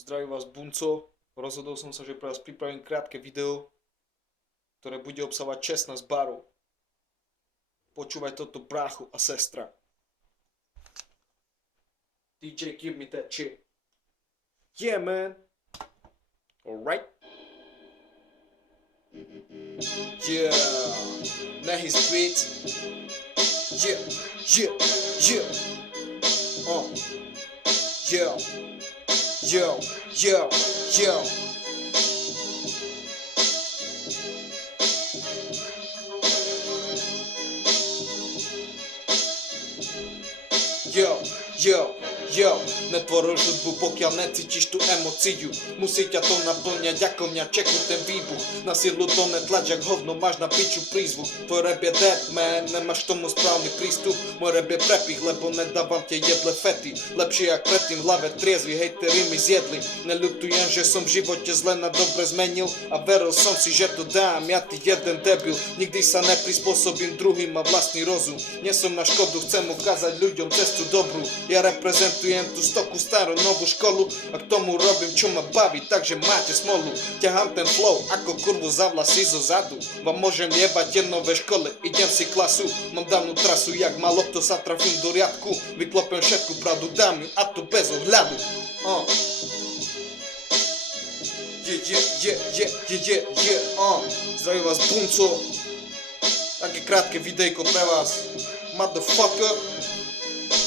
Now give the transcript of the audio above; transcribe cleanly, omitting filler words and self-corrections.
Zdravím vás Bunco. Rozhodol som sa, že pre vás pripravím krátke video, ktoré bude obsahovať 16 barov. Počúvaj toto, brácho a sestra. DJ, give me that shit. Yeah, man. Alright. Yeah. Nehy Street. Yeah, yeah, yeah. Yeah. Yo, yo, yo. Yo, netvoríš hudbu, pokiaľ necítiš tú emóciu. Musí ťa to naplňať ako mňa čeknú ten výbuch. Na silu to netlač, jak hovno máš na piču prízvuk. Tvoj rap je dead man, nemáš tomu správny prístup. Môj rap je prepich, lebo nedávam tie jedle fety. Lepšie jak predtým v hlave triezvy, hejteri mi zjedli. Neľutujem, že som v živote zle na dobre zmenil. A veril som si, že to dám, ja ty jeden debil. Nikdy sa neprispôsobím druhým, a vlastný rozum. Nie som na škodu, chcem ukázať ľuďom cestu dobrú. Ja reprezentujem tú stoku starú novú školu a k tomu robím čo ma baví, takže máte smolu. Ťahám ten flow ako kurvu za vlasy zo zadu. Vám môžem jebať jednové škole, idem si klasu. Mám danú trasu, jak malo kto sa trafím do riadku. Vyklopem všetku pravdu, dám ju a to bez ohľadu. Zdravím vás Bunco. Také krátke videjko pre vás. Motherfucker.